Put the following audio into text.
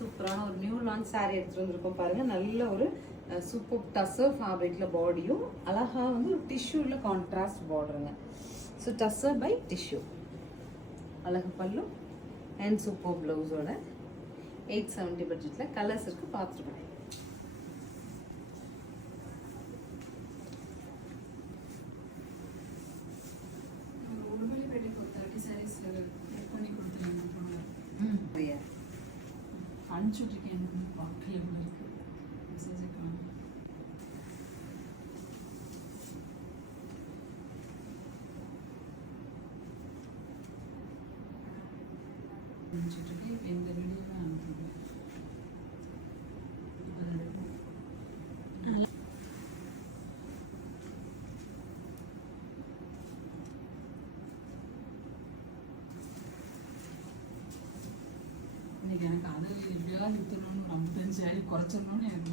சூப்பரான ஒரு new launch sari எடுத்துகிட்டு வந்திருக்கோம் பாருங்கள். நல்ல ஒரு சூப்பர் டஸ்ஸர் ஃபேப்ரிக்கில் பாடியும் அழகாக வந்து ஒரு டிஷ்யூவில் கான்ட்ராஸ்ட் பார்டருங்க. ஸோ டஸ்ஸர் பை டிஷ்யூ, அழகு பல்லு அண்ட் சூப்பர் ப்ளவுஸோட 870 பட்ஜெட்டில் கலர்ஸ் இருக்குது, பார்த்துருக்கேன். அனுப்பிச்சுட்ருக்கேன், பார்க்கல இருக்கு மெசேஜ் காணும். அனுப்பிச்சுட்ருக்கேன். இப்போ இந்த வீடியோ தான் அனுப்புகிறேன். இன்னைக்கு எனக்கு அது எப்படியாவது வித்துடணும்னு 55 குறைச்சிடணும்னு எனக்கு